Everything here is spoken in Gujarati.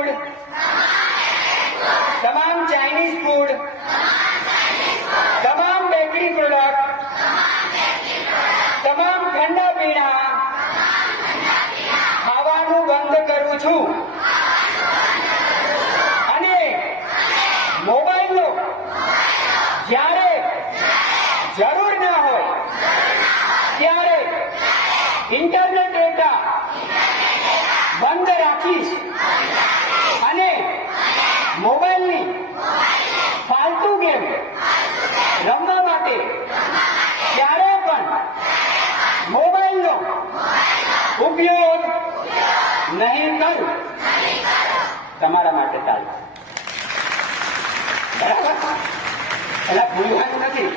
ફૂડ, તમામ ચાઇનીઝ ફૂડ, તમામ બેકરી પ્રોડક્ટ, તમામ ઠંડા પીણા ખાવાનું બંધ કરું છું અને મોબાઈલનો જ્યારે જરૂર ના હોય ત્યારે ઇન્ટરનેટ ડેટા બંધ રાખીશ અને મોબાઈલની ફાલતુ ગેમ રમવા માટે ક્યારે પણ મોબાઈલનો ઉપયોગ નહીં કરું. તમારા માટે ચાલુ બરાબર, એટલે ભૂલવાનું નથી.